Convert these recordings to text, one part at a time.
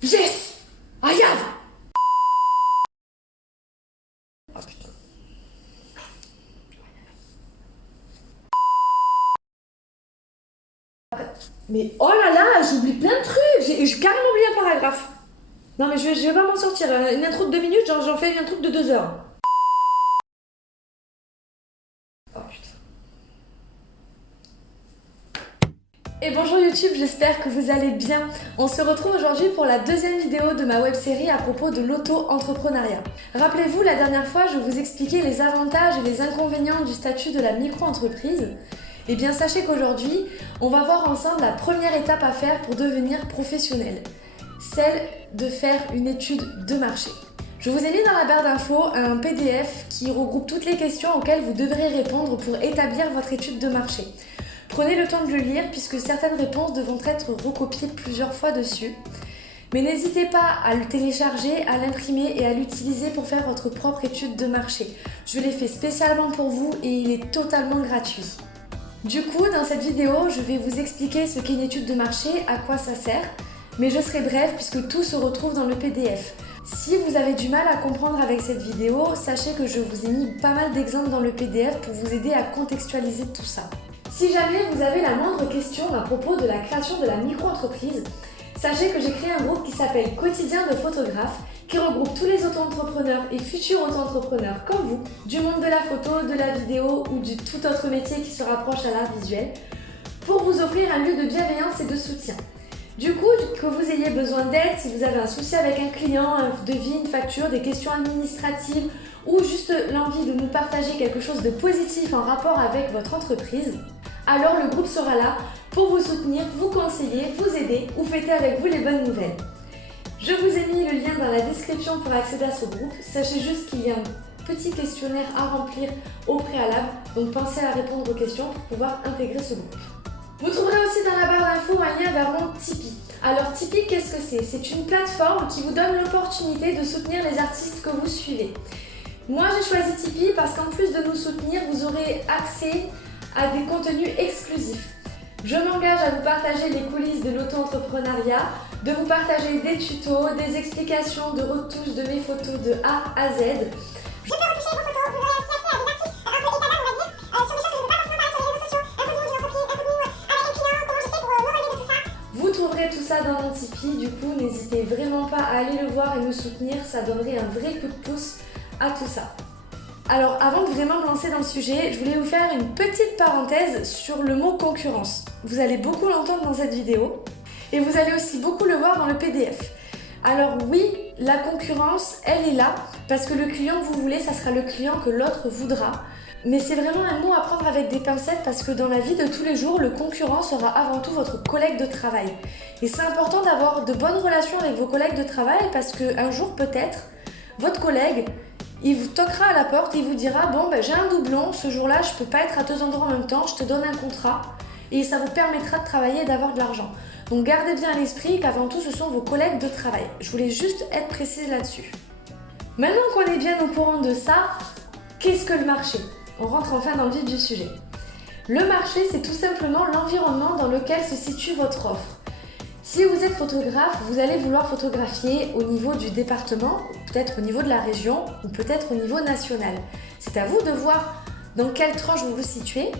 Yes! I have! Oh putain. Mais oh là là, j'oublie plein de trucs! J'ai carrément oublié un paragraphe. Non mais je vais pas m'en sortir. Une intro de 2 minutes, genre j'en fais un truc de 2 heures. Oh putain. Et bonjour YouTube, j'espère que vous allez bien. On se retrouve aujourd'hui pour la deuxième vidéo de ma web-série à propos de l'auto-entrepreneuriat. Rappelez-vous, la dernière fois, je vous expliquais les avantages et les inconvénients du statut de la micro-entreprise. Eh bien, sachez qu'aujourd'hui, on va voir ensemble la première étape à faire pour devenir professionnel. Celle de faire une étude de marché. Je vous ai mis dans la barre d'infos un PDF qui regroupe toutes les questions auxquelles vous devrez répondre pour établir votre étude de marché. Prenez le temps de le lire puisque certaines réponses devront être recopiées plusieurs fois dessus. Mais n'hésitez pas à le télécharger, à l'imprimer et à l'utiliser pour faire votre propre étude de marché. Je l'ai fait spécialement pour vous et il est totalement gratuit. Du coup, dans cette vidéo, je vais vous expliquer ce qu'est une étude de marché, à quoi ça sert, mais je serai brève puisque tout se retrouve dans le PDF. Si vous avez du mal à comprendre avec cette vidéo, sachez que je vous ai mis pas mal d'exemples dans le PDF pour vous aider à contextualiser tout ça. Si jamais vous avez la moindre question à propos de la création de la micro-entreprise, sachez que j'ai créé un groupe qui s'appelle Quotidien de photographes qui regroupe tous les auto-entrepreneurs et futurs auto-entrepreneurs comme vous, du monde de la photo, de la vidéo ou du tout autre métier qui se rapproche à l'art visuel, pour vous offrir un lieu de bienveillance et de soutien. Du coup, que vous ayez besoin d'aide, si vous avez un souci avec un client, un devis, une facture, des questions administratives ou juste l'envie de nous partager quelque chose de positif en rapport avec votre entreprise, alors le groupe sera là pour vous soutenir, vous conseiller, vous aider ou fêter avec vous les bonnes nouvelles. Je vous ai mis le lien dans la description pour accéder à ce groupe. Sachez juste qu'il y a un petit questionnaire à remplir au préalable, donc pensez à répondre aux questions pour pouvoir intégrer ce groupe. Vous trouverez aussi dans la barre d'infos un lien vers mon Tipeee. Alors Tipeee, qu'est-ce que c'est? C'est une plateforme qui vous donne l'opportunité de soutenir les artistes que vous suivez. Moi j'ai choisi Tipeee parce qu'en plus de nous soutenir, vous aurez accès à des contenus exclusifs. Je m'engage à vous partager les coulisses de l'auto-entrepreneuriat, de vous partager des tutos, des explications de retouches de mes photos de A à Z. Je peux retoucher vos photos, vous aurez aussi accès à des articles un peu étalables, on va dire, sur des choses que je ne peux pas forcément parler sur les réseaux sociaux, un contenu d'une entreprise, un contenu avec un client, comment je fais pour me relever de tout ça. Vous trouverez tout ça dans mon Tipeee, du coup n'hésitez vraiment pas à aller le voir et me soutenir, ça donnerait un vrai coup de pouce à tout ça. Alors avant de vraiment me lancer dans le sujet, je voulais vous faire une petite parenthèse sur le mot concurrence. Vous allez beaucoup l'entendre dans cette vidéo et vous allez aussi beaucoup le voir dans le PDF. Alors oui, la concurrence, elle est là parce que le client que vous voulez, ça sera le client que l'autre voudra. Mais c'est vraiment un mot à prendre avec des pincettes parce que dans la vie de tous les jours, le concurrent sera avant tout votre collègue de travail. Et c'est important d'avoir de bonnes relations avec vos collègues de travail parce qu'un jour peut-être, votre collègue, il vous toquera à la porte et il vous dira « Bon, ben, j'ai un doublon, ce jour-là, je peux pas être à 2 endroits en même temps, je te donne un contrat. » Et ça vous permettra de travailler et d'avoir de l'argent. Donc gardez bien à l'esprit qu'avant tout, ce sont vos collègues de travail. Je voulais juste être précise là-dessus. Maintenant qu'on est bien au courant de ça, qu'est-ce que le marché? On rentre enfin dans le vif du sujet. Le marché, c'est tout simplement l'environnement dans lequel se situe votre offre. Si vous êtes photographe, vous allez vouloir photographier au niveau du département, peut-être au niveau de la région ou peut-être au niveau national. C'est à vous de voir dans quelle tranche vous vous situez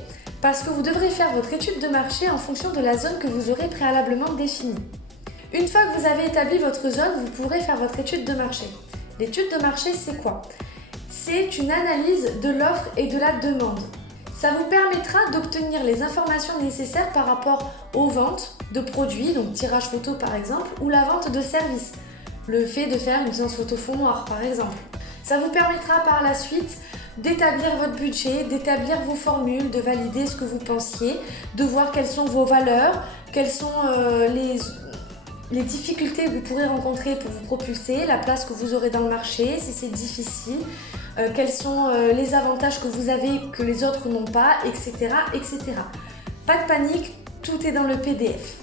parce que vous devrez faire votre étude de marché en fonction de la zone que vous aurez préalablement définie. Une fois que vous avez établi votre zone, vous pourrez faire votre étude de marché. L'étude de marché, c'est quoi? C'est une analyse de l'offre et de la demande. Ça vous permettra d'obtenir les informations nécessaires par rapport aux ventes de produits, donc tirage photo par exemple, ou la vente de services. Le fait de faire une séance photo fond noir par exemple. Ça vous permettra par la suite d'établir votre budget, d'établir vos formules, de valider ce que vous pensiez, de voir quelles sont vos valeurs, quelles sont les difficultés que vous pourrez rencontrer pour vous propulser, la place que vous aurez dans le marché, si c'est difficile, quels sont les avantages que vous avez que les autres n'ont pas, etc., etc. Pas de panique, tout est dans le PDF.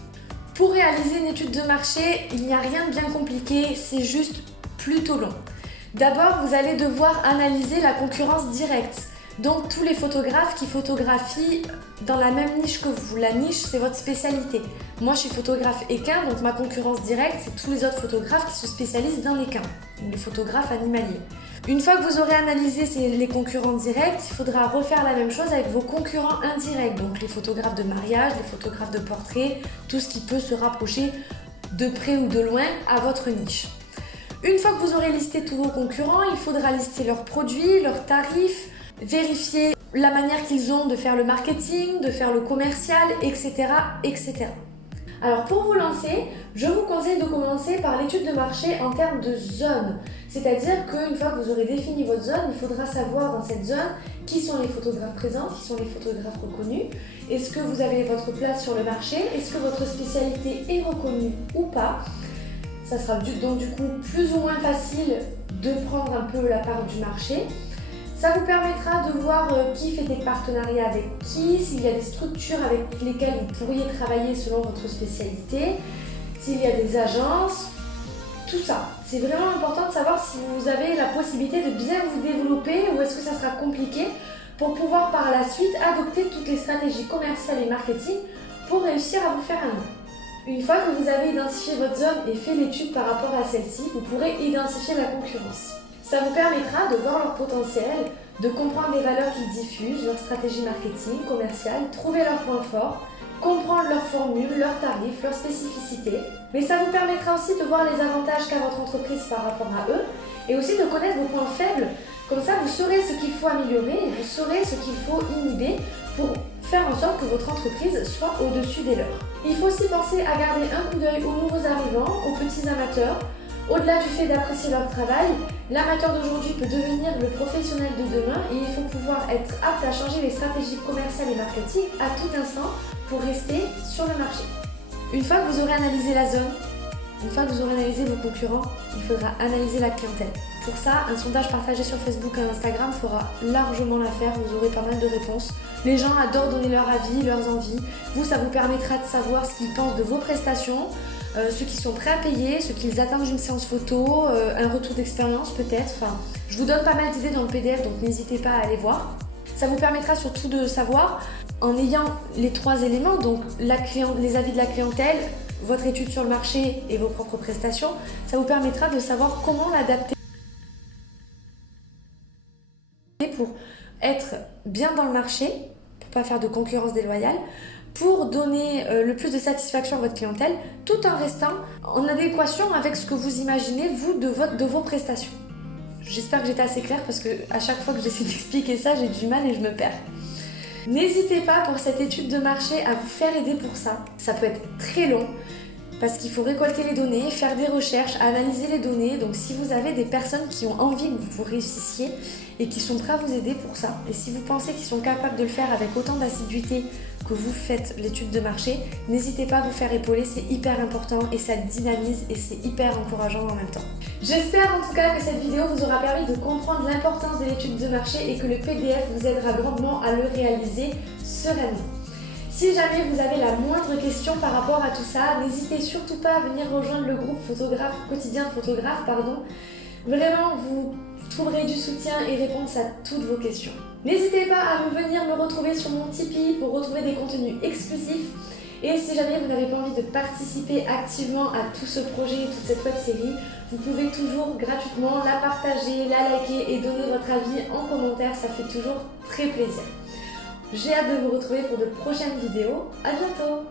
Pour réaliser une étude de marché, il n'y a rien de bien compliqué, c'est juste plutôt long. D'abord, vous allez devoir analyser la concurrence directe. Donc tous les photographes qui photographient dans la même niche que vous. La niche, c'est votre spécialité. Moi, je suis photographe équin, donc ma concurrence directe, c'est tous les autres photographes qui se spécialisent dans l'équin, les photographes animaliers. Une fois que vous aurez analysé les concurrents directs, il faudra refaire la même chose avec vos concurrents indirects, donc les photographes de mariage, les photographes de portrait, tout ce qui peut se rapprocher de près ou de loin à votre niche. Une fois que vous aurez listé tous vos concurrents, il faudra lister leurs produits, leurs tarifs, vérifier la manière qu'ils ont de faire le marketing, de faire le commercial, etc., etc. Alors pour vous lancer, je vous conseille de commencer par l'étude de marché en termes de zone. C'est-à-dire qu'une fois que vous aurez défini votre zone, il faudra savoir dans cette zone qui sont les photographes présents, qui sont les photographes reconnus. Est-ce que vous avez votre place sur le marché? Est-ce que votre spécialité est reconnue ou pas? Ça sera donc du coup plus ou moins facile de prendre un peu la part du marché. Ça vous permettra de voir qui fait des partenariats avec qui, s'il y a des structures avec lesquelles vous pourriez travailler selon votre spécialité, s'il y a des agences, tout ça. C'est vraiment important de savoir si vous avez la possibilité de bien vous développer ou est-ce que ça sera compliqué pour pouvoir par la suite adopter toutes les stratégies commerciales et marketing pour réussir à vous faire un nom. Une fois que vous avez identifié votre zone et fait l'étude par rapport à celle-ci, vous pourrez identifier la concurrence. Ça vous permettra de voir leur potentiel, de comprendre les valeurs qu'ils diffusent, leur stratégie marketing, commerciale, trouver leurs points forts, comprendre leurs formules, leurs tarifs, leurs spécificités. Mais ça vous permettra aussi de voir les avantages qu'a votre entreprise par rapport à eux et aussi de connaître vos points faibles. Comme ça, vous saurez ce qu'il faut améliorer et vous saurez ce qu'il faut inhiber pour faire en sorte que votre entreprise soit au-dessus des leurs. Il faut aussi penser à garder un coup d'œil aux nouveaux arrivants, aux petits amateurs. Au-delà du fait d'apprécier leur travail, l'amateur d'aujourd'hui peut devenir le professionnel de demain et il faut pouvoir être apte à changer les stratégies commerciales et marketing à tout instant pour rester sur le marché. Une fois que vous aurez analysé la zone, une fois que vous aurez analysé vos concurrents, il faudra analyser la clientèle. Pour ça, un sondage partagé sur Facebook et Instagram fera largement l'affaire, vous aurez pas mal de réponses. Les gens adorent donner leur avis, leurs envies. Vous, ça vous permettra de savoir ce qu'ils pensent de vos prestations, ceux qui sont prêts à payer, ceux qui attendent une séance photo, un retour d'expérience peut-être. Enfin, je vous donne pas mal d'idées dans le PDF, donc n'hésitez pas à aller voir. Ça vous permettra surtout de savoir, en ayant les 3 éléments, donc les avis de la clientèle, votre étude sur le marché et vos propres prestations, ça vous permettra de savoir comment l'adapter pour être bien dans le marché, pour pas faire de concurrence déloyale, pour donner le plus de satisfaction à votre clientèle, tout en restant en adéquation avec ce que vous imaginez, vous, de vos prestations. J'espère que j'étais assez claire parce que à chaque fois que j'essaie d'expliquer ça, j'ai du mal et je me perds. N'hésitez pas pour cette étude de marché à vous faire aider pour ça. Ça peut être très long parce qu'il faut récolter les données, faire des recherches, analyser les données. Donc si vous avez des personnes qui ont envie que vous réussissiez et qui sont prêts à vous aider pour ça, et si vous pensez qu'ils sont capables de le faire avec autant d'assiduité que vous faites l'étude de marché, n'hésitez pas à vous faire épauler, c'est hyper important et ça dynamise et c'est hyper encourageant en même temps. J'espère en tout cas que cette vidéo vous aura permis de comprendre l'importance de l'étude de marché et que le PDF vous aidera grandement à le réaliser sereinement. Si jamais vous avez la moindre question par rapport à tout ça, n'hésitez surtout pas à venir rejoindre le groupe quotidien de photographes. Vraiment, vous trouverez du soutien et réponses à toutes vos questions. N'hésitez pas à venir me retrouver sur mon Tipeee pour retrouver des contenus exclusifs. Et si jamais vous n'avez pas envie de participer activement à tout ce projet et toute cette web série, vous pouvez toujours gratuitement la partager, la liker et donner votre avis en commentaire, ça fait toujours très plaisir. J'ai hâte de vous retrouver pour de prochaines vidéos. À bientôt!